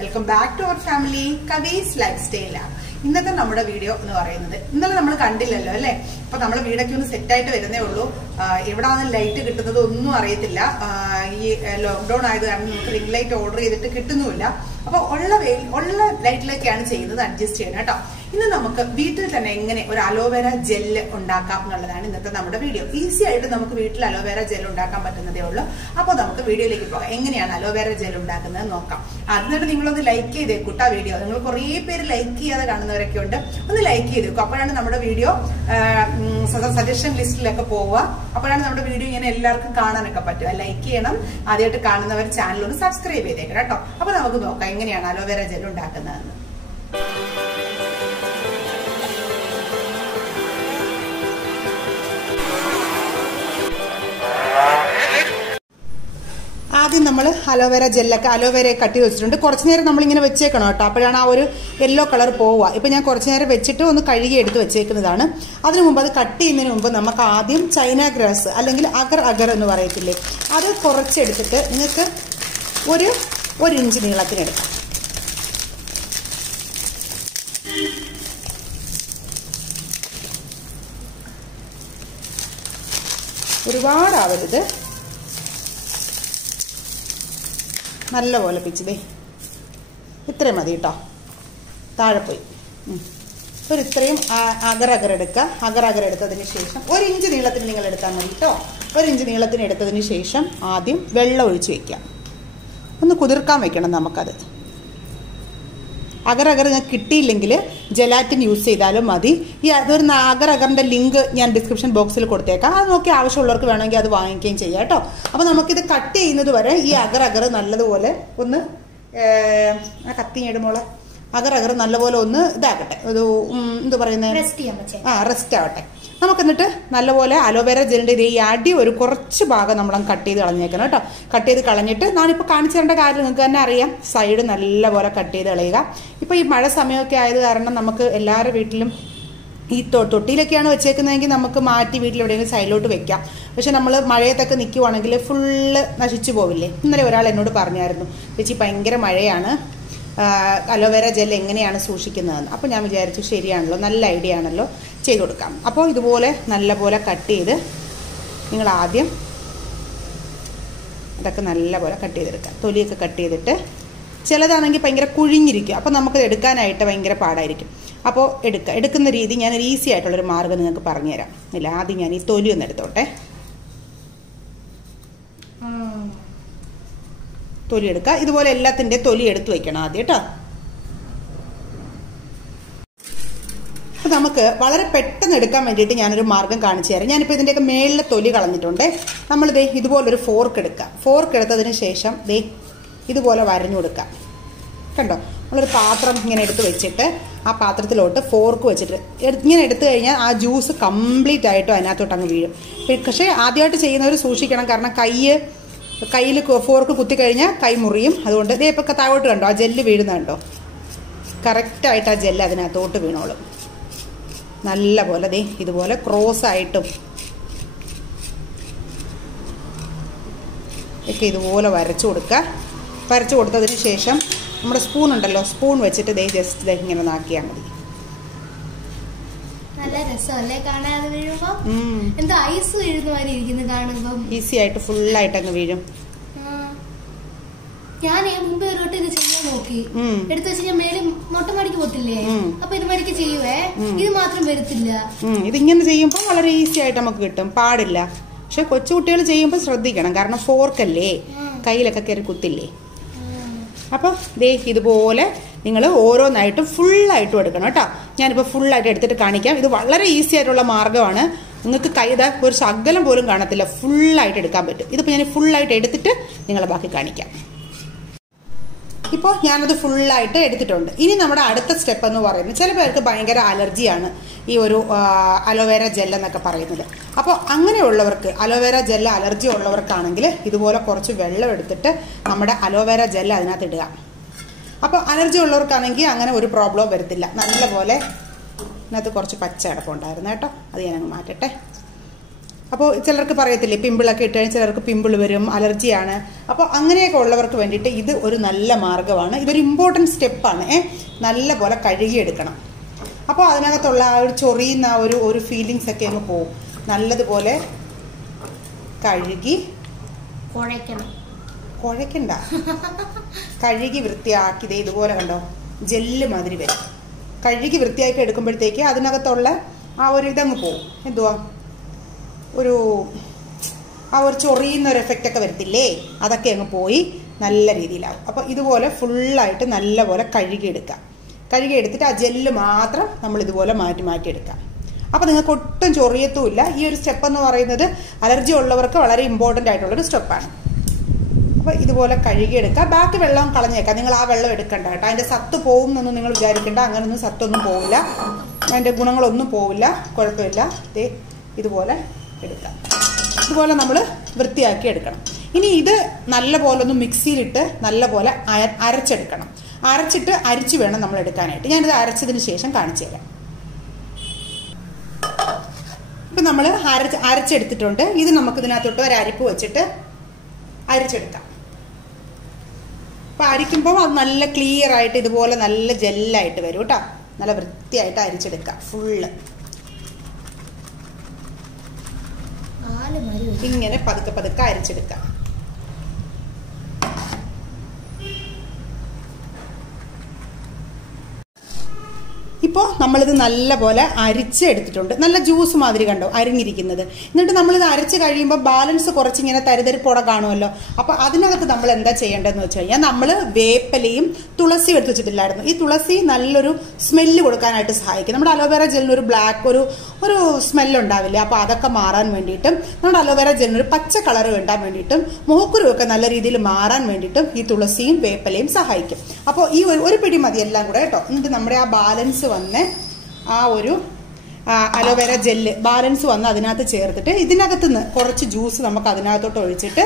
Welcome back to our family കവീസ് lifestyle. ഇന്നത്തെ നമ്മുടെ വീഡിയോ എന്ന് പറയുന്നത് ഇന്നലെ നമ്മൾ കണ്ടില്ലല്ലോ അല്ലെ. അപ്പൊ നമ്മൾ വീടൊക്കെ ഒന്ന് സെറ്റ് ആയിട്ട് വരുന്നേ ഉള്ളൂ. എവിടാണ് ലൈറ്റ് കിട്ടുന്നത് ഒന്നും അറിയത്തില്ല. ഈ ലോക്ക്ഡൌൺ ആയത് കാരണം നമുക്ക് റിംഗ് ലൈറ്റ് ഓർഡർ ചെയ്തിട്ട് കിട്ടുന്നുമില്ല. അപ്പൊ ഉള്ള ലൈറ്റിലേക്കാണ് ചെയ്യുന്നത്, അഡ്ജസ്റ്റ് ചെയ്യണം കേട്ടോ. ഇന്ന് നമുക്ക് വീട്ടിൽ തന്നെ എങ്ങനെ ഒരു അലോവേര ജെല്ല് ഉണ്ടാക്കാം എന്നുള്ളതാണ് ഇന്നത്തെ നമ്മുടെ വീഡിയോ. ഈസി ആയിട്ട് നമുക്ക് വീട്ടിൽ അലോവേര ജെൽ ഉണ്ടാക്കാൻ പറ്റുന്നതേ ഉള്ളൂ. അപ്പൊ നമുക്ക് വീഡിയോയിലേക്ക് പോകാം. എങ്ങനെയാണ് അലോവേര ജെൽ ഉണ്ടാക്കുന്നത് നോക്കാം. അതിനായിട്ട് നിങ്ങളൊന്ന് ലൈക്ക് ചെയ്തേക്കൂട്ടാ വീഡിയോ. നിങ്ങൾ കുറേ പേര് ലൈക്ക് ചെയ്യാതെ കാണുന്നവരൊക്കെ ഉണ്ട്. ഒന്ന് ലൈക്ക് ചെയ്തേക്കും. അപ്പോഴാണ് നമ്മുടെ വീഡിയോ സജഷൻ ലിസ്റ്റിലൊക്കെ പോവുക. അപ്പോഴാണ് നമ്മുടെ വീഡിയോ ഇങ്ങനെ എല്ലാവർക്കും കാണാനൊക്കെ പറ്റുക. ലൈക്ക് ചെയ്യണം. ആദ്യമായിട്ട് കാണുന്നവർ ചാനൽ ഒന്ന് സബ്സ്ക്രൈബ് ചെയ്തേക്കണം കേട്ടോ. അപ്പൊ നമുക്ക് നോക്കാം എങ്ങനെയാണ് അലോവേര ജെൽ ഉണ്ടാക്കുന്നതെന്ന്. ആദ്യം നമ്മൾ അലോവേര ജെല്ലൊക്കെ അലോവേര കട്ട് ചെയ്ത് വെച്ചിട്ടുണ്ട്. കുറച്ച് നേരം നമ്മളിങ്ങനെ വെച്ചേക്കണം കേട്ടോ. അപ്പോഴാണ് ആ ഒരു യെല്ലോ കളർ പോവുക. ഇപ്പം ഞാൻ കുറച്ച് നേരം വെച്ചിട്ട് ഒന്ന് കഴുകി എടുത്ത് വെച്ചേക്കുന്നതാണ്. അതിനു മുമ്പ് അത് കട്ട് ചെയ്യുന്നതിന് മുമ്പ് നമുക്ക് ആദ്യം ചൈന ഗ്രാസ് അല്ലെങ്കിൽ അഗർ എന്ന് പറയത്തില്ലേ, അത് കുറച്ചെടുത്തിട്ട് നിങ്ങൾക്ക് ഒരു ഇഞ്ച് നീളത്തിനെടുക്കാം. ഒരുപാടാവരുത്, നല്ലപോലെ പിച്ചതേ ഇത്രയും മതി കേട്ടോ. താഴെ പോയി ഒരു ഇത്രയും അഗർ എടുക്കുക. അഗർ എടുത്തതിന് ശേഷം 1 ഇഞ്ച് നീളത്തിന് നിങ്ങൾ എടുത്താൽ മതി കേട്ടോ. 1 ഇഞ്ച് നീളത്തിന് എടുത്തതിന് ശേഷം ആദ്യം വെള്ളം ഒഴിച്ച് വെക്കാം. ഒന്ന് കുതിർക്കാൻ വെക്കണം നമുക്കത്. അഗർ നിങ്ങൾക്ക് കിട്ടിയില്ലെങ്കിൽ ജെലാറ്റിൻ യൂസ് ചെയ്താലും മതി. ഈ അതൊരു അഗറിന്റെ ലിങ്ക് ഞാൻ ഡിസ്ക്രിപ്ഷൻ ബോക്സിൽ കൊടുത്തേക്കാം. അത് നോക്കി ആവശ്യമുള്ളവർക്ക് വേണമെങ്കിൽ അത് വാങ്ങിക്കുകയും ചെയ്യാം കേട്ടോ. അപ്പോൾ നമുക്കിത് കട്ട് ചെയ്യുന്നത് വരെ ഈ അഗർ നല്ലതുപോലെ ഒന്ന് കത്തിയിടുമ്പോൾ അഗർ നല്ലപോലെ ഒന്ന് ഇതാകട്ടെ, ഒരു എന്താ പറയുന്നത്, റെസ്റ്റ് ആവട്ടെ. നമുക്കെന്നിട്ട് നല്ലപോലെ അലോവേര ജെല്ലിൻ്റെ ഈ അടി ഒരു കുറച്ച് ഭാഗം നമ്മളങ്ങ് കട്ട് ചെയ്ത് കളഞ്ഞേക്കണം കേട്ടോ. കട്ട് ചെയ്ത് കളഞ്ഞിട്ട് ഞാനിപ്പോൾ കാണിച്ചു തരേണ്ട കാര്യം നിങ്ങൾക്ക് തന്നെ അറിയാം. സൈഡ് നല്ലപോലെ കട്ട് ചെയ്ത് കളയുക. ഇപ്പോൾ ഈ മഴ സമയമൊക്കെ ആയത് കാരണം നമുക്ക് എല്ലാവരുടെ വീട്ടിലും ഈ തൊട്ടിയിലൊക്കെയാണ് വെച്ചേക്കുന്നതെങ്കിൽ നമുക്ക് മാറ്റി വീട്ടിൽ എവിടെയെങ്കിലും സൈഡിലോട്ട് വെക്കാം. പക്ഷെ നമ്മൾ മഴയത്തൊക്കെ നിൽക്കുവാണെങ്കിൽ ഫുള്ള് നശിച്ചു പോവില്ലേ. ഇന്നലെ ഒരാൾ എന്നോട് പറഞ്ഞായിരുന്നു, ചേച്ചി ഭയങ്കര മഴയാണ്, അലോവേര ജെൽ എങ്ങനെയാണ് സൂക്ഷിക്കുന്നതെന്ന്. അപ്പോൾ ഞാൻ വിചാരിച്ചു ശരിയാണല്ലോ, നല്ല ഐഡിയ ആണല്ലോ, ചെയ്ത് കൊടുക്കാം. അപ്പോൾ ഇതുപോലെ നല്ലപോലെ കട്ട് ചെയ്ത് നിങ്ങൾ ആദ്യം അതൊക്കെ നല്ലപോലെ കട്ട് ചെയ്തെടുക്കാം. തൊലിയൊക്കെ കട്ട് ചെയ്തിട്ട് ചിലതാണെങ്കിൽ ഭയങ്കര കുഴിഞ്ഞിരിക്കും. അപ്പോൾ നമുക്കത് എടുക്കാനായിട്ട് ഭയങ്കര പാടായിരിക്കും. അപ്പോൾ എടുക്കുന്ന രീതി ഞാനൊരു ഈസി ആയിട്ടുള്ളൊരു മാർഗ്ഗം നിങ്ങൾക്ക് പറഞ്ഞുതരാം. ഇല്ല, ആദ്യം ഞാൻ ഈ തൊലി ഒന്ന് എടുത്തോട്ടെ. തൊലി എടുക്കുക. ഇതുപോലെ എല്ലാത്തിൻ്റെ തൊലി എടുത്ത് വയ്ക്കണം ആദ്യം കേട്ടോ. അപ്പോൾ നമുക്ക് വളരെ പെട്ടെന്ന് എടുക്കാൻ വേണ്ടിയിട്ട് ഞാനൊരു മാർഗ്ഗം കാണിച്ചു തരാം. ഞാനിപ്പോൾ ഇതിൻ്റെയൊക്കെ മേളിലെ തൊലി കളഞ്ഞിട്ടുണ്ട്. നമ്മളിതേ ഇതുപോലൊരു ഫോർക്ക് എടുക്കുക. ഫോർക്ക് എടുത്തതിന് ശേഷം ദേ ഇതുപോലെ വരഞ്ഞു കൊടുക്കുക. കണ്ടോ, നമ്മളൊരു പാത്രം ഇങ്ങനെ എടുത്ത് വെച്ചിട്ട് ആ പാത്രത്തിലോട്ട് ഫോർക്ക് വെച്ചിട്ട് ഇങ്ങനെ എടുത്തു കഴിഞ്ഞാൽ ആ ജ്യൂസ് കംപ്ലീറ്റ് ആയിട്ടും അതിനകത്തോട്ട് അങ്ങ് വീഴും. പക്ഷേ ആദ്യമായിട്ട് ചെയ്യുന്നവർ സൂക്ഷിക്കണം, കാരണം കയ്യിൽ ഫോർക്ക് കുത്തിക്കഴിഞ്ഞാൽ കൈ മുറിയും. അതുകൊണ്ട് ഇതേ ഇപ്പോൾ താഴോട്ട് കണ്ടോ ആ ജെല്ല് വീഴുന്നുണ്ടോ, കറക്റ്റായിട്ട് ആ ജെല്ല് അതിനകത്തോട്ട് വീണോളും. നല്ല പോലെ ദേ ഇതുപോലെ ക്രോസ് ആയിട്ടും ഒക്കെ ഇതുപോലെ വരച്ചു കൊടുക്കുക. വരച്ചു കൊടുത്തതിന് ശേഷം നമ്മുടെ സ്പൂൺ ഉണ്ടല്ലോ, സ്പൂൺ വെച്ചിട്ട് ദേ ജസ്റ്റ് ഇങ്ങനെ നാക്കിയാൽ മതി. ഈസി ആയിട്ട് ഫുള്ളായിട്ട് അങ്ങ് വീഴും. ഞാൻ മുമ്പ് ഒരു വട്ടം ഇത് ചെയ്യാൻ നോക്കി, എടുത്തു വെച്ച് ഞാൻ മേലെ മൊട്ടമടിക്ക് പോത്തില്ലേ, അപ്പൊ ഇത് മടിക്ക് ചെയ്യുവേ, ഇത് മാത്രം വരത്തില്ല. ഇതിങ്ങനെ ചെയ്യുമ്പോൾ വളരെ ഈസി ആയിട്ട് നമുക്ക് കിട്ടും, പാടില്ല. പക്ഷെ കൊച്ചുകുട്ടികൾ ചെയ്യുമ്പോൾ ശ്രദ്ധിക്കണം, കാരണം ഫോർക്കല്ലേ, കയ്യിലൊക്കെ കയറി കുത്തില്ലേ. അപ്പോൾ ദേ ഇതുപോലെ നിങ്ങൾ ഓരോന്നായിട്ടും ഫുള്ളായിട്ടും എടുക്കണം കേട്ടോ. ഞാനിപ്പോൾ ഫുള്ളായിട്ട് എടുത്തിട്ട് കാണിക്കാം. ഇത് വളരെ ഈസി ആയിട്ടുള്ള മാർഗ്ഗമാണ്. നിങ്ങൾക്ക് കൈയുടെ ഒരു ശകലം പോലും കാണത്തില്ല, ഫുള്ളായിട്ട് എടുക്കാൻ പറ്റും. ഇതിപ്പോൾ ഞാൻ ഫുള്ളായിട്ട് എടുത്തിട്ട് നിങ്ങളെ ബാക്കി കാണിക്കാം. ഇപ്പോൾ ഞാനത് ഫുള്ളായിട്ട് എടുത്തിട്ടുണ്ട്. ഇനി നമ്മുടെ അടുത്ത സ്റ്റെപ്പ് എന്ന് പറയുന്നത്, ചില പേർക്ക് ഭയങ്കര അലർജിയാണ് ഈ ഒരു അലോവേര ജെൽ എന്നൊക്കെ പറയുന്നത്. അപ്പോൾ അങ്ങനെയുള്ളവർക്ക്, അലോവേര ജെൽ അലർജി ഉള്ളവർക്കാണെങ്കിൽ ഇതുപോലെ കുറച്ച് വെള്ളം എടുത്തിട്ട് നമ്മുടെ അലോവേര ജെൽ അതിനകത്ത് ഇടുക. അപ്പോൾ അലർജി ഉള്ളവർക്കാണെങ്കിൽ അങ്ങനെ ഒരു പ്രോബ്ലം വരത്തില്ല. നല്ലപോലെ ഇതിനകത്ത് കുറച്ച് പച്ച അടപ്പുണ്ടായിരുന്നു കേട്ടോ, അത് ഞാനങ്ങ് മാറ്റട്ടെ. അപ്പോൾ ചിലർക്ക് പറയത്തില്ലേ പിമ്പിളൊക്കെ ഇട്ട് കഴിഞ്ഞാൽ ചിലർക്ക് പിമ്പിൾ വരും, അലർജിയാണ്. അപ്പോൾ അങ്ങനെയൊക്കെ ഉള്ളവർക്ക് വേണ്ടിയിട്ട് ഇത് ഒരു നല്ല മാർഗ്ഗമാണ്. ഇതൊരു ഇമ്പോർട്ടൻറ്റ് സ്റ്റെപ്പാണ്. നല്ല പോലെ കഴുകിയെടുക്കണം. അപ്പോൾ അതിനകത്തുള്ള ആ ഒരു ചൊറിയുന്ന ഒരു ഫീലിങ്സ് ഒക്കെ അങ്ങ് പോവും. നല്ലതുപോലെ കഴുകി കുഴയ്ക്കണ്ട, കഴുകി വൃത്തിയാക്കി ഇതുപോലെ കണ്ടോ ജെല്ല് മാതിരി വരും. കഴുകി വൃത്തിയാക്കി എടുക്കുമ്പോഴത്തേക്ക് അതിനകത്തുള്ള ആ ഒരു ഇതങ്ങ് പോവും. എന്തുവാ ആ ഒരു ചൊറിയുന്ന ഒരു എഫക്റ്റ് ഒക്കെ വരത്തില്ലേ, അതൊക്കെ അങ്ങ് പോയി നല്ല രീതിയിലാവും. അപ്പോൾ ഇതുപോലെ ഫുള്ളായിട്ട് നല്ലപോലെ കഴുകിയെടുക്കാം. കഴുകിയെടുത്തിട്ട് ആ ജെല്ല് മാത്രം നമ്മൾ ഇതുപോലെ മാറ്റിയെടുക്കാം. അപ്പോൾ നിങ്ങൾക്ക് ഒട്ടും ചൊറിയത്തുമില്ല. ഈ ഒരു സ്റ്റെപ്പ് എന്ന് പറയുന്നത് അലർജി ഉള്ളവർക്ക് വളരെ ഇമ്പോർട്ടൻ്റ് ആയിട്ടുള്ളൊരു സ്റ്റെപ്പാണ്. അപ്പോൾ ഇതുപോലെ കഴുകിയെടുക്കുക. ബാക്കി വെള്ളം കളഞ്ഞേക്കാം. നിങ്ങൾ ആ വെള്ളം എടുക്കണ്ട കേട്ടോ. അതിൻ്റെ സത്ത് പോവും എന്നൊന്നും നിങ്ങൾ വിചാരിക്കേണ്ട. അങ്ങനൊന്നും സത്തൊന്നും പോവില്ല, അതിൻ്റെ ഗുണങ്ങളൊന്നും പോവില്ല, കുഴപ്പമില്ല. ഇതുപോലെ എടുക്കാം. ഇതുപോലെ നമ്മൾ വൃത്തിയാക്കി എടുക്കണം. ഇനി ഇത് നല്ലപോലെ ഒന്ന് മിക്സിയിലിട്ട് നല്ലപോലെ അരച്ചെടുക്കണം. അരച്ചിട്ട് അരിച്ചു വേണം നമ്മൾ എടുക്കാനായിട്ട്. ഞാനിത് അരച്ചതിന് ശേഷം കാണിച്ചു തരാം. ഇപ്പം നമ്മൾ അരച്ചെടുത്തിട്ടുണ്ട്. ഇത് നമുക്ക് ഇതിനകത്തോട്ട് ഒരു അരിപ്പ് വെച്ചിട്ട് അരിച്ചെടുക്കാം. അപ്പം അരിക്കുമ്പോൾ അത് നല്ല ക്ലിയർ ആയിട്ട് ഇതുപോലെ നല്ല ജെല്ലായിട്ട് വരും കേട്ടോ. നല്ല വൃത്തിയായിട്ട് അരിച്ചെടുക്കാം. ഫുള്ള് ഇങ്ങനെ പതുക്കെ അരിച്ചെടുക്കാം. ഇപ്പോൾ നമ്മളിത് നല്ലപോലെ അരിച്ചെടുത്തിട്ടുണ്ട്. നല്ല ജ്യൂസ് മാതിരി കണ്ടോ അരിഞ്ഞിരിക്കുന്നത്. എന്നിട്ട് നമ്മളിത് അരച്ച് കഴിയുമ്പോൾ ബാലൻസ് കുറച്ചിങ്ങനെ തരിതരിപ്പോടെ കാണുമല്ലോ. അപ്പോൾ അതിനകത്ത് നമ്മൾ എന്താ ചെയ്യേണ്ടതെന്ന് വെച്ച് കഴിഞ്ഞാൽ നമ്മൾ വേപ്പലയും തുളസിയും എടുത്ത് വെച്ചിട്ടില്ലായിരുന്നു. ഈ തുളസി നല്ലൊരു സ്മെല്ല് കൊടുക്കാനായിട്ട് സഹായിക്കും. നമ്മുടെ അലോവേറ ജെല്ലിന് ഒരു ബ്ലാക്ക് ഒരു സ്മെല്ലുണ്ടാവില്ല. അപ്പോൾ അതൊക്കെ മാറാൻ വേണ്ടിയിട്ടും നമ്മുടെ അലോവേറ ജെല്ലിന് ഒരു പച്ച കളർ വേണ്ടാൻ വേണ്ടിയിട്ടും മുഖക്കുരുവൊക്കെ നല്ല രീതിയിൽ മാറാൻ വേണ്ടിയിട്ടും ഈ തുളസിയും വേപ്പലയും സഹായിക്കും. അപ്പോൾ ഈ ഒരു പിടി മതി എല്ലാം കൂടെ കേട്ടോ. എന്നിട്ട് നമ്മുടെ ആ ബാലൻസ് വന്ന് ആ ഒരു അലോവേറ ജെല്ല് ബാലൻസ് വന്ന് അതിനകത്ത് ചേർത്തിട്ട് ഇതിനകത്ത് നിന്ന് കുറച്ച് ജ്യൂസ് നമുക്ക് അതിനകത്തോട്ട് ഒഴിച്ചിട്ട്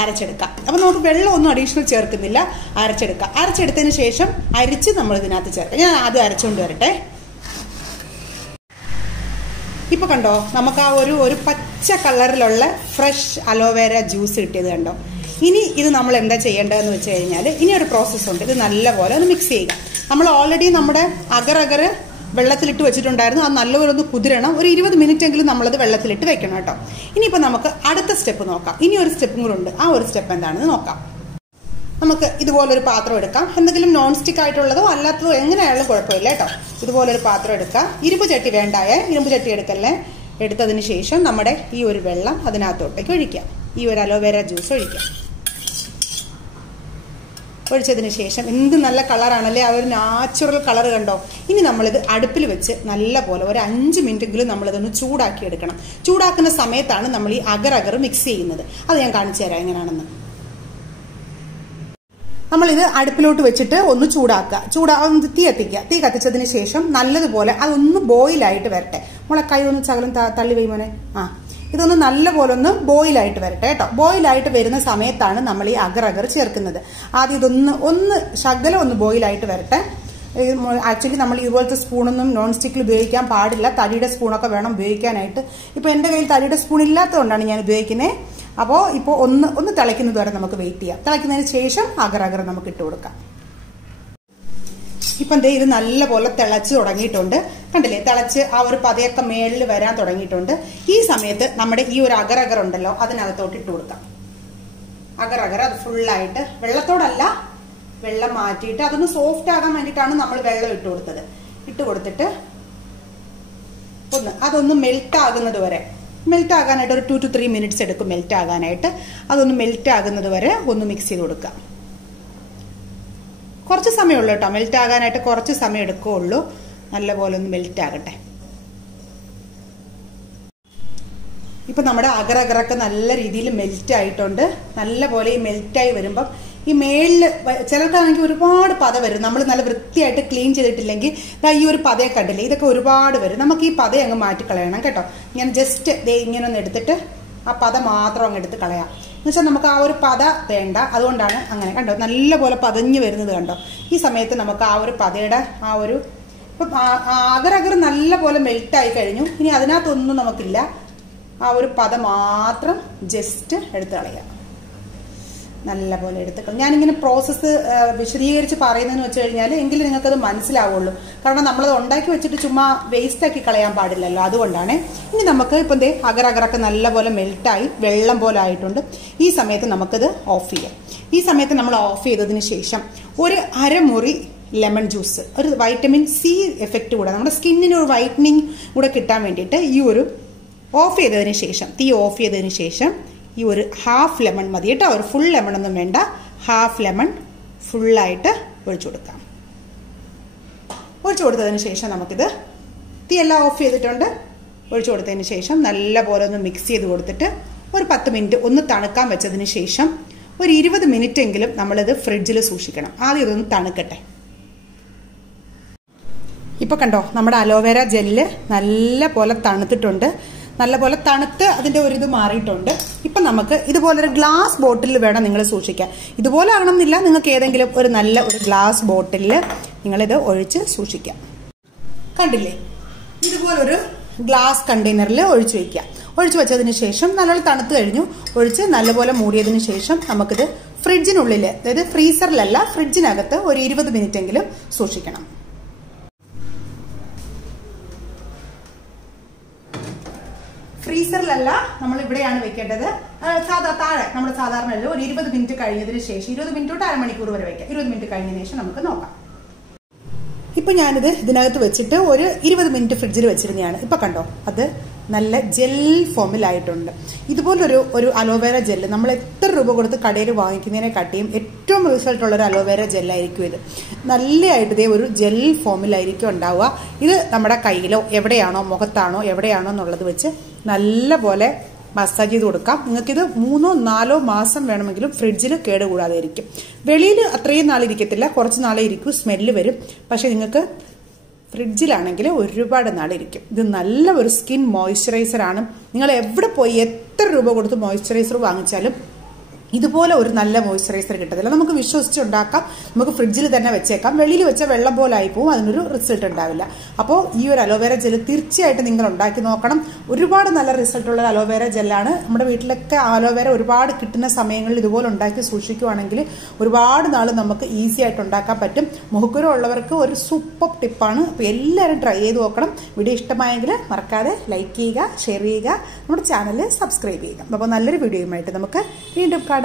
അരച്ചെടുക്കാം. അപ്പം നമുക്ക് വെള്ളമൊന്നും അഡീഷണൽ ചേർക്കുന്നില്ല, അരച്ചെടുക്കാം. അരച്ചെടുത്തതിന് ശേഷം അരിച്ച് നമ്മൾ ഇതിനകത്ത് ചേർക്കാം. ഞാൻ ആദ്യം അരച്ചുകൊണ്ട് വരട്ടെ. ഇപ്പൊ കണ്ടോ നമുക്ക് ആ ഒരു പച്ച കളറിലുള്ള ഫ്രഷ് അലോവേറ ജ്യൂസ് കിട്ടിയത് കണ്ടോ. ഇനി ഇത് നമ്മൾ എന്താ ചെയ്യേണ്ടതെന്ന് വെച്ച് കഴിഞ്ഞാൽ ഇനി ഒരു പ്രോസസ്സുണ്ട്. ഇത് നല്ലപോലെ ഒന്ന് മിക്സ് ചെയ്യുക. നമ്മൾ ഓൾറെഡി നമ്മുടെ അഗർ വെള്ളത്തിലിട്ട് വെച്ചിട്ടുണ്ടായിരുന്നു. അത് നല്ലപോലെ ഒന്ന് കുതിരണം. ഒരു 20 മിനിറ്റ് എങ്കിലും നമ്മളത് വെള്ളത്തിലിട്ട് വെക്കണം കേട്ടോ. ഇനിയിപ്പോൾ നമുക്ക് അടുത്ത സ്റ്റെപ്പ് നോക്കാം. ഇനി ഒരു സ്റ്റെപ്പും കൂടെ ഉണ്ട്. ആ ഒരു സ്റ്റെപ്പ് എന്താണെന്ന് നോക്കാം. നമുക്ക് ഇതുപോലൊരു പാത്രം എടുക്കാം. എന്തെങ്കിലും നോൺ സ്റ്റിക്ക് ആയിട്ടുള്ളതോ അല്ലാത്തതോ എങ്ങനെയായാലും കുഴപ്പമില്ല കേട്ടോ. ഇതുപോലൊരു പാത്രം എടുക്കാം. ഇരുമ്പ് ചട്ടി വേണ്ടായേ, ഇരുമ്പ് ചട്ടി എടുക്കല്ലേ. എടുത്തതിന് ശേഷം നമ്മുടെ ഈ ഒരു വെള്ളം അതിനകത്തോട്ടേക്ക് ഒഴിക്കാം. ഈ ഒരു അലോവേറ ജ്യൂസ് ഒഴിക്കാം. ഒഴിച്ചതിന് ശേഷം എന്ത് നല്ല കളറാണല്ലേ, ആ ഒരു നാച്ചുറൽ കളർ കണ്ടോ. ഇനി നമ്മളിത് അടുപ്പിൽ വെച്ച് നല്ല പോലെ ഒരു 5 മിനിറ്റെങ്കിലും നമ്മളിതൊന്ന് ചൂടാക്കി എടുക്കണം. ചൂടാക്കുന്ന സമയത്താണ് നമ്മൾ ഈ അഗർ മിക്സ് ചെയ്യുന്നത്. അത് ഞാൻ കാണിച്ചു തരാം എങ്ങനെയാണെന്ന്. നമ്മളിത് അടുപ്പിലോട്ട് വെച്ചിട്ട് ഒന്ന് ചൂടാക്കുക. തീ കത്തിച്ചതിന് ശേഷം നല്ലതുപോലെ അതൊന്ന് ബോയിലായിട്ട് വരട്ടെ. മോളെ കൈ ഒന്ന് ശകലം തള്ളി വൈ മോനെ. ഇതൊന്ന് നല്ലപോലെ ഒന്ന് ബോയിലായിട്ട് വരട്ടെ കേട്ടോ. ബോയിലായിട്ട് വരുന്ന സമയത്താണ് നമ്മൾ ഈ അഗർ ചേർക്കുന്നത്. ആദ്യം ഇതൊന്ന് ശകലം ഒന്ന് ബോയിലായിട്ട് വരട്ടെ. ആക്ച്വലി നമ്മൾ ഇതുപോലത്തെ സ്പൂണൊന്നും നോൺ സ്റ്റിക്കിൽ ഉപയോഗിക്കാൻ പാടില്ല. തടിയുടെ സ്പൂണൊക്കെ വേണം ഉപയോഗിക്കാനായിട്ട്. ഇപ്പോൾ എൻ്റെ കയ്യിൽ തടിയുടെ സ്പൂൺ ഇല്ലാത്തതുകൊണ്ടാണ് ഞാൻ ഉപയോഗിക്കുന്നത്. അപ്പോൾ ഇപ്പോൾ ഒന്ന് തിളയ്ക്കുന്നത് വരെ നമുക്ക് വെയിറ്റ് ചെയ്യാം. തിളയ്ക്കുന്നതിന് ശേഷം അഗർ നമുക്ക് ഇട്ട് കൊടുക്കാം. ഇപ്പം ദേ ഇത് നല്ലപോലെ തിളച്ച് തുടങ്ങിയിട്ടുണ്ട്. കണ്ടില്ലേ, തിളച്ച് ആ ഒരു പതയൊക്കെ മേളിൽ വരാൻ തുടങ്ങിയിട്ടുണ്ട്. ഈ സമയത്ത് നമ്മുടെ ഈ ഒരു അഗർ ഉണ്ടല്ലോ അതിനകത്തോട്ട് ഇട്ട് കൊടുക്കാം. അഗർ അത് ഫുള്ളായിട്ട് വെള്ളത്തോടല്ല, വെള്ളം മാറ്റിയിട്ട് അതൊന്ന് സോഫ്റ്റ് ആകാൻ വേണ്ടിയിട്ടാണ് നമ്മൾ വെള്ളം ഇട്ട് കൊടുത്തത്. ഇട്ട് കൊടുത്തിട്ട് അതൊന്ന് മെൽറ്റ് ആകുന്നത് വരെ, മെൽറ്റ് ആകാനായിട്ട് ഒരു 2 to 3 മിനിറ്റ്സ് എടുക്കും മെൽറ്റ് ആകാനായിട്ട്. അതൊന്ന് മെൽറ്റ് ആകുന്നത് വരെ ഒന്ന് മിക്സ് ചെയ്ത് കൊടുക്കാം. കുറച്ച് സമയമുള്ളൂ കേട്ടോ, മെൽറ്റ് ആകാനായിട്ട് കുറച്ച് സമയം എടുക്കുകയുള്ളൂ. നല്ലപോലെ ഒന്ന് മെൽറ്റ് ആകട്ടെ. ഇപ്പം നമ്മുടെ അഗറൊക്കെ നല്ല രീതിയിൽ മെൽറ്റ് ആയിട്ടുണ്ട്. നല്ലപോലെ ഈ മെൽറ്റായി വരുമ്പം ഈ മേളിൽ ചിലർക്കാണെങ്കിൽ ഒരുപാട് പത വരും. നമ്മൾ നല്ല വൃത്തിയായിട്ട് ക്ലീൻ ചെയ്തിട്ടില്ലെങ്കിൽ ഈ ഒരു പതയെ കണ്ടില്ലേ, ഇതൊക്കെ ഒരുപാട് വരും. നമുക്ക് ഈ പതയെ അങ്ങ് മാറ്റിക്കളയണം കേട്ടോ. ഞാൻ ജസ്റ്റ് ഇങ്ങനെ ഒന്ന് എടുത്തിട്ട് ആ പത മാത്രം അങ്ങ് എടുത്ത് കളയാം. എന്നുവെച്ചാൽ നമുക്ക് ആ ഒരു പത വേണ്ട, അതുകൊണ്ടാണ് അങ്ങനെ. കണ്ടോ നല്ലപോലെ പതഞ്ഞു വരുന്നത് കണ്ടോ. ഈ സമയത്ത് നമുക്ക് ആ ഒരു പതയുടെ ആ ഒരു ഇപ്പം അഗർ നല്ലപോലെ മെൽറ്റായി കഴിഞ്ഞു. ഇനി അതിനകത്തൊന്നും നമുക്കില്ല. ആ ഒരു പദം മാത്രം ജസ്റ്റ് എടുത്ത് കളയുക. നല്ലപോലെ എടുത്ത് ഞാനിങ്ങനെ പ്രോസസ്സ് വിശദീകരിച്ച് പറയുന്നതെന്ന് വെച്ച് കഴിഞ്ഞാൽ എങ്കിലും നിങ്ങൾക്കത് മനസ്സിലാവുള്ളൂ. കാരണം നമ്മളത് ഉണ്ടാക്കി വെച്ചിട്ട് ചുമ്മാ വേസ്റ്റ് ആക്കി കളയാൻ പാടില്ലല്ലോ, അതുകൊണ്ടാണ്. ഇനി നമുക്ക് ഇപ്പം ദേ അകറൊക്കെ നല്ലപോലെ മെൽട്ടായി വെള്ളം പോലെ ആയിട്ടുണ്ട്. ഈ സമയത്ത് നമുക്കത് ഓഫ് ചെയ്യാം. ഈ സമയത്ത് നമ്മൾ ഓഫ് ചെയ്തതിന് ശേഷം ഒരു അരമുറി ലെമൺ ജ്യൂസ്, ഒരു വൈറ്റമിൻ സി എഫക്റ്റ് കൂടെ നമ്മുടെ സ്കിന്നിന് ഒരു വൈറ്റനിങ് കൂടെ കിട്ടാൻ വേണ്ടിയിട്ട് ഈ ഒരു ഓഫ് ചെയ്തതിന് ശേഷം, തീ ഓഫ് ചെയ്തതിന് ശേഷം ഈ ഒരു ഹാഫ് ലെമൺ മതി കേട്ടോ. ഒരു ഫുൾ ലെമൺ ഒന്നും വേണ്ട, ഹാഫ് ലെമൺ ഫുള്ളായിട്ട് ഒഴിച്ചു കൊടുക്കാം. ഒഴിച്ചു കൊടുത്തതിന് ശേഷം നമുക്കിത് തീ എല്ലാം ഓഫ് ചെയ്തിട്ടുണ്ട്. ഒഴിച്ചു കൊടുത്തതിന് ശേഷം നല്ല പോലെ ഒന്ന് മിക്സ് ചെയ്ത് കൊടുത്തിട്ട് ഒരു 10 മിനിറ്റ് ഒന്ന് തണുക്കാൻ വെച്ചതിന് ശേഷം ഒരു 20 മിനിറ്റ് എങ്കിലും നമ്മളിത് ഫ്രിഡ്ജിൽ സൂക്ഷിക്കണം. ആദ്യം ഇതൊന്ന് തണുക്കട്ടെ. ഇപ്പൊ കണ്ടോ നമ്മുടെ അലോവേര ജെല്ല് നല്ല പോലെ തണുത്തിട്ടുണ്ട്. നല്ലപോലെ തണുത്ത് അതിന്റെ ഒരു ഇത് മാറിയിട്ടുണ്ട്. ഇപ്പൊ നമുക്ക് ഇതുപോലൊരു ഗ്ലാസ് ബോട്ടിലിൽ വേണം നിങ്ങൾ സൂക്ഷിക്കാൻ. ഇതുപോലെ ആകണമെന്നില്ല, നിങ്ങൾക്ക് ഏതെങ്കിലും ഒരു നല്ല ഒരു ഗ്ലാസ് ബോട്ടിലിൽ നിങ്ങളിത് ഒഴിച്ച് സൂക്ഷിക്കാം. കണ്ടില്ലേ, ഇതുപോലൊരു ഗ്ലാസ് കണ്ടെയ്നറിൽ ഒഴിച്ചു വയ്ക്കുക. ഒഴിച്ചു വെച്ചതിന് ശേഷം നല്ലോണം തണുത്ത് കഴിഞ്ഞു. ഒഴിച്ച് നല്ലപോലെ മൂടിയതിന് ശേഷം നമുക്കിത് ഫ്രിഡ്ജിനുള്ളിൽ, അതായത് ഫ്രീസറിലല്ല ഫ്രിഡ്ജിനകത്ത് ഒരു 20 മിനിറ്റ് എങ്കിലും സൂക്ഷിക്കണം. ഫ്രീസറിലല്ല, നമ്മൾ ഇവിടെയാണ് വെക്കേണ്ടത്. താഴെ നമ്മൾ സാധാരണ ഒരു 20 മിനിറ്റ് കഴിഞ്ഞതിന് ശേഷം 20 മിനിറ്റ് തൊട്ട് അരമണിക്കൂർ വരെ വയ്ക്കാം. 20 മിനിറ്റ് കഴിഞ്ഞതിന് ശേഷം നമുക്ക് നോക്കാം. ഇപ്പൊ ഞാനിത് ഇതിനകത്ത് വെച്ചിട്ട് ഒരു 20 മിനിറ്റ് ഫ്രിഡ്ജിൽ വെച്ചിരുന്നതാണ്. ഇപ്പൊ കണ്ടോ, അത് നല്ല ജെൽ ഫോമിലായിട്ടുണ്ട്. ഇതുപോലൊരു അലോവേര ജെല്ല് നമ്മൾ എത്ര രൂപ കൊടുത്ത് കടയിൽ വാങ്ങിക്കുന്നതിനെ കാട്ടിയും ഏറ്റവും റിസൾട്ട് ഉള്ള ഒരു അലോവേര ജെല്ലായിരിക്കും ഇത്. നല്ലതായിട്ട് ഇതേ ഒരു ജെൽ ഫോമിലായിരിക്കും ഉണ്ടാവുക. ഇത് നമ്മുടെ കയ്യിലോ എവിടെയാണോ മുഖത്താണോ എവിടെയാണോ എന്നുള്ളത് വെച്ച് നല്ല പോലെ മസാജ് ചെയ്ത് കൊടുക്കാം. നിങ്ങൾക്കിത് 3-4 മാസം വേണമെങ്കിലും ഫ്രിഡ്ജിൽ കേടുകൂടാതെ ഇരിക്കും. വെളിയിൽ അത്രയും നാളിരിക്കത്തില്ല, കുറച്ച് നാളെ ഇരിക്കും, സ്മെല്ല് വരും. പക്ഷെ നിങ്ങൾക്ക് ഫ്രിഡ്ജിലാണെങ്കിൽ ഒരുപാട് നാളിരിക്കും. ഇത് നല്ല ഒരു സ്കിൻ മോയ്സ്ചറൈസർ ആണ്. നിങ്ങൾ എവിടെ പോയി എത്ര രൂപ കൊടുത്ത് മോയ്സ്ചറൈസർ വാങ്ങിച്ചാലും ഇതുപോലെ ഒരു നല്ല മോയ്സ്ചറൈസർ കിട്ടത്തില്ല. നമുക്ക് വിശ്വസിച്ച് ഉണ്ടാക്കാം, നമുക്ക് ഫ്രിഡ്ജിൽ തന്നെ വെച്ചേക്കാം. വെളിയിൽ വെച്ച വെള്ളം പോലെ ആയി പോകും, അതിനൊരു റിസൾട്ട് ഉണ്ടാവില്ല. അപ്പോൾ ഈ ഒരു അലോവേര ജെൽ തീർച്ചയായിട്ടും നിങ്ങൾ ഉണ്ടാക്കി നോക്കണം. ഒരുപാട് നല്ല റിസൾട്ടുള്ള അലോവേര ജെല്ലാണ്. നമ്മുടെ വീട്ടിലൊക്കെ അലോവേര ഒരുപാട് കിട്ടുന്ന സമയങ്ങളിൽ ഇതുപോലെ ഉണ്ടാക്കി സൂക്ഷിക്കുകയാണെങ്കിൽ ഒരുപാട് നാൾ നമുക്ക് ഈസി ആയിട്ട് ഉണ്ടാക്കാൻ പറ്റും. മുഖക്കുരു ഉള്ളവർക്ക് ഒരു സൂപ്പർ ടിപ്പാണ്. അപ്പോൾ എല്ലാവരും ട്രൈ ചെയ്ത് നോക്കണം. വീഡിയോ ഇഷ്ടമായെങ്കിൽ മറക്കാതെ ലൈക്ക് ചെയ്യുക, ഷെയർ ചെയ്യുക, നമ്മുടെ ചാനൽ സബ്സ്ക്രൈബ് ചെയ്യുക. അപ്പോൾ നല്ലൊരു വീഡിയോയുമായിട്ട് നമുക്ക് വീണ്ടും കാണാം.